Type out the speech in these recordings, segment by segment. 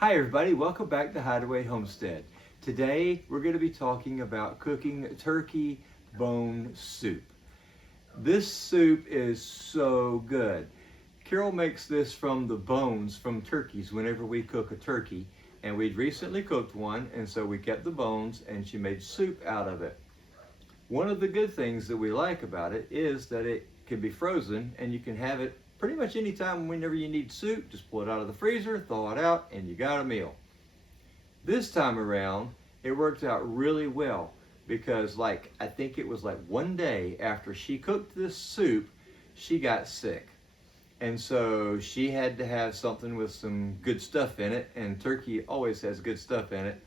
Hi everybody, welcome back to Hideaway Homestead. Today we're going to be talking about cooking turkey bone soup. This soup is so good. Carol makes this from the bones from turkeys whenever we cook a turkey, and we'd recently cooked one, and so we kept the bones and she made soup out of it. One of the good things that we like about it is that it can be frozen and you can have it pretty much anytime whenever you need soup. Just pull it out of the freezer, thaw it out, and you got a meal. This time around, it worked out really well because I think it was one day after she cooked this soup, she got sick. And so she had to have something with some good stuff in it, and turkey always has good stuff in it.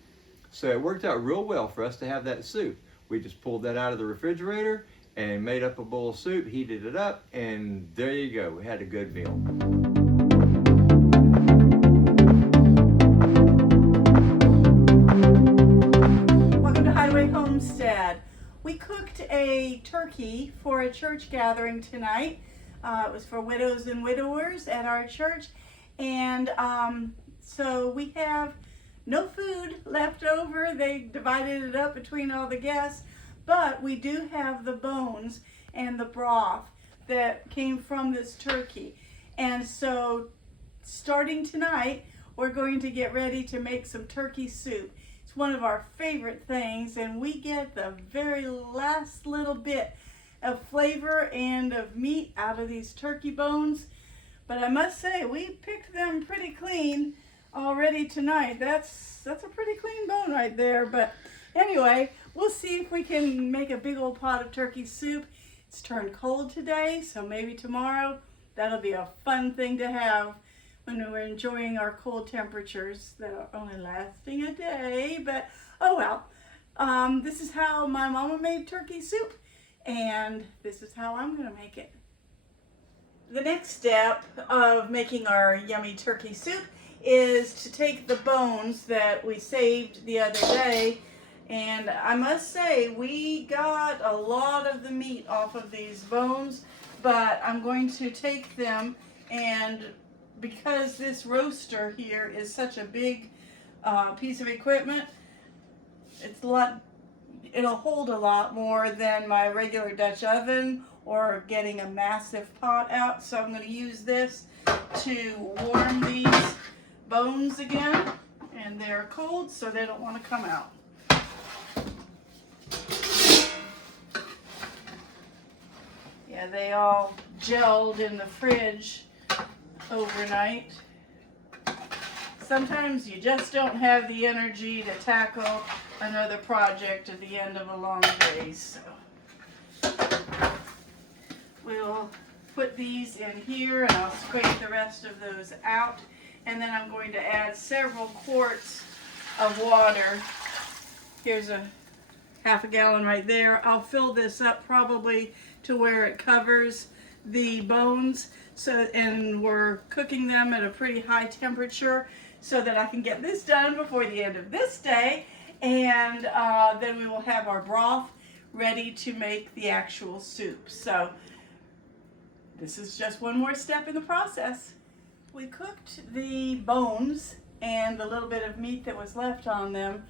So it worked out real well for us to have that soup. We just pulled that out of the refrigerator and made up a bowl of soup, heated it up, and there you go. We had a good meal. Welcome to Hideaway Homestead. We cooked a turkey for a church gathering tonight. It was for widows and widowers at our church, and so we have no food left over. They divided it up between all the guests. But we do have the bones and the broth that came from this turkey. And so starting tonight, we're going to get ready to make some turkey soup. It's one of our favorite things, and we get the very last little bit of flavor and of meat out of these turkey bones. But I must say, we picked them pretty clean already tonight. That's a pretty clean bone right there. But anyway, we'll see if we can make a big old pot of turkey soup. It's turned cold today, so maybe tomorrow that'll be a fun thing to have when we're enjoying our cold temperatures that are only lasting a day. But oh well, this is how my mama made turkey soup, and this is how I'm gonna make it. The next step of making our yummy turkey soup is to take the bones that we saved the other day. And I must say, we got a lot of the meat off of these bones, but I'm going to take them, and because this roaster here is such a big piece of equipment, it'll hold a lot more than my regular Dutch oven or getting a massive pot out. So I'm going to use this to warm these bones again, and they're cold, so they don't want to come out. Yeah, they all gelled in the fridge overnight. Sometimes you just don't have the energy to tackle another project at the end of a long day. So we'll put these in here, and I'll scrape the rest of those out. And then I'm going to add several quarts of water. Here's a half a gallon right there. I'll fill this up probably to where it covers the bones, and we're cooking them at a pretty high temperature so that I can get this done before the end of this day, and then we will have our broth ready to make the actual soup. So this is just one more step in the process. We cooked the bones and the little bit of meat that was left on them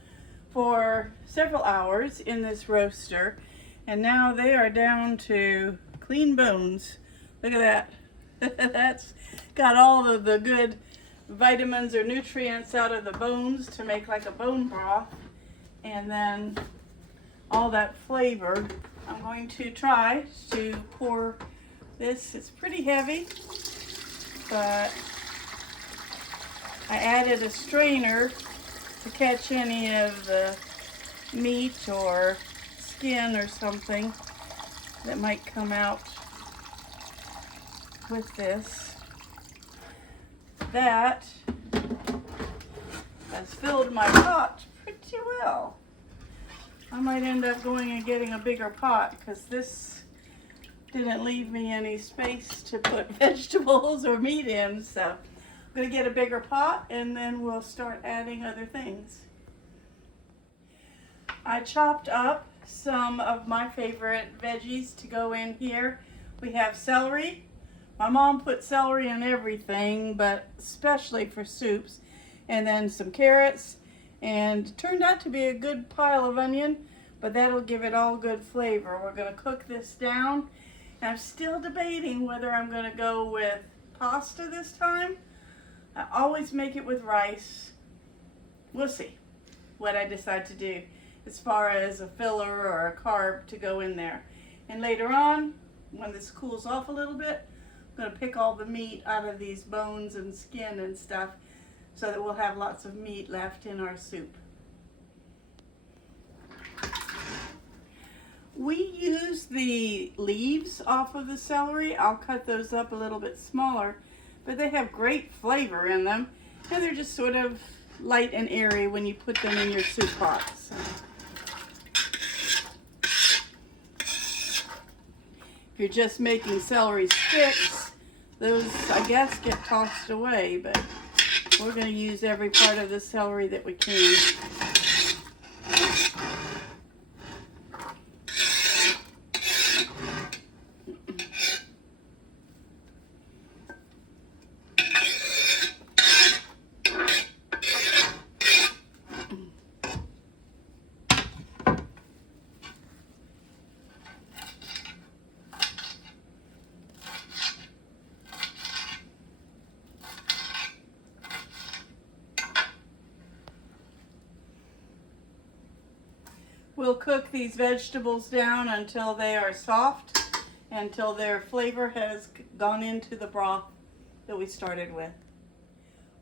for several hours in this roaster, and now they are down to clean bones. Look at that. That's got all of the good vitamins or nutrients out of the bones to make like a bone broth, and then all that flavor. I'm going to try to pour this. It's pretty heavy, but I added a strainer to catch any of the meat or skin or something that might come out with this. That has filled my pot pretty well. I might end up going and getting a bigger pot because this didn't leave me any space to put vegetables or meat in. So I'm going to get a bigger pot, and then we'll start adding other things. I chopped up some of my favorite veggies to go in here. We have celery. My mom put celery in everything, but especially for soups. and then some carrots, and it turned out to be a good pile of onion, but that'll give it all good flavor. We're going to cook this down, and I'm still debating whether I'm going to go with pasta this time. I always make it with rice. We'll see what I decide to do as far as a filler or a carb to go in there. And later on, when this cools off a little bit, I'm going to pick all the meat out of these bones and skin and stuff so that we'll have lots of meat left in our soup. We use the leaves off of the celery. I'll cut those up a little bit smaller, but they have great flavor in them, and they're just sort of light and airy when you put them in your soup pot. So. If you're just making celery sticks, those, I guess, get tossed away, but we're going to use every part of the celery that we can. We'll cook these vegetables down until they are soft, until their flavor has gone into the broth that we started with.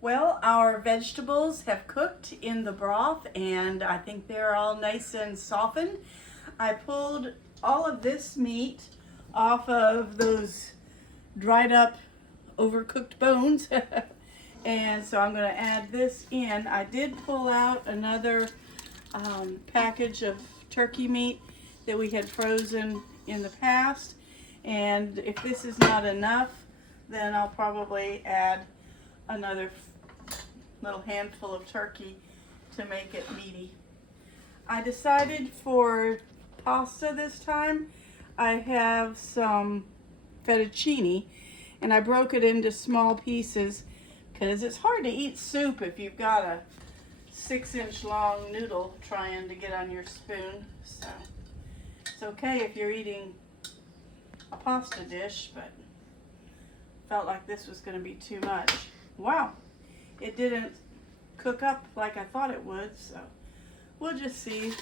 Well, our vegetables have cooked in the broth, and I think they're all nice and softened. I pulled all of this meat off of those dried up, overcooked bones. And so I'm going to add this in. I did pull out another package of turkey meat that we had frozen in the past, and if this is not enough, then I'll probably add another little handful of turkey to make it meaty. I decided for pasta this time, I have some fettuccine, and I broke it into small pieces because it's hard to eat soup if you've got a 6-inch long noodle trying to get on your spoon. So it's okay if you're eating a pasta dish, but felt like this was going to be too much. Wow, it didn't cook up like I thought it would, so we'll just see.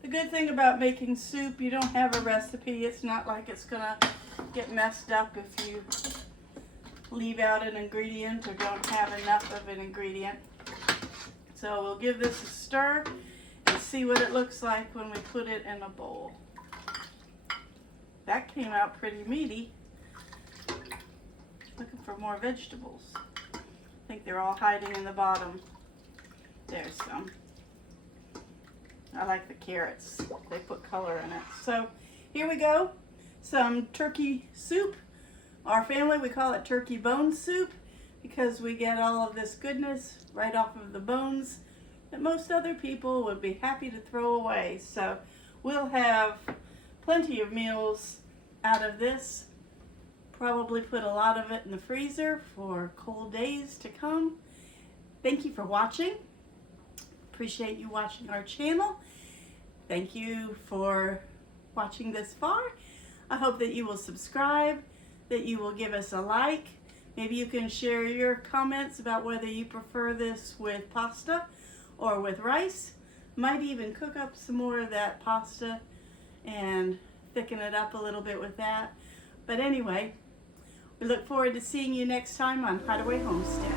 The good thing about making soup, you don't have a recipe. It's not like it's going to get messed up if you leave out an ingredient or don't have enough of an ingredient. So we'll give this a stir and see what it looks like when we put it in a bowl. That came out pretty meaty. Looking for more vegetables. I think they're all hiding in the bottom. There's some. I like the carrots. They put color in it. So here we go. Some turkey soup. Our family, we call it turkey bone soup, because we get all of this goodness right off of the bones that most other people would be happy to throw away. So we'll have plenty of meals out of this. Probably put a lot of it in the freezer for cold days to come. Thank you for watching. Appreciate you watching our channel. Thank you for watching this far. I hope that you will subscribe, that you will give us a like. Maybe you can share your comments about whether you prefer this with pasta or with rice. Might even cook up some more of that pasta and thicken it up a little bit with that. But anyway, we look forward to seeing you next time on Hideaway Homestead.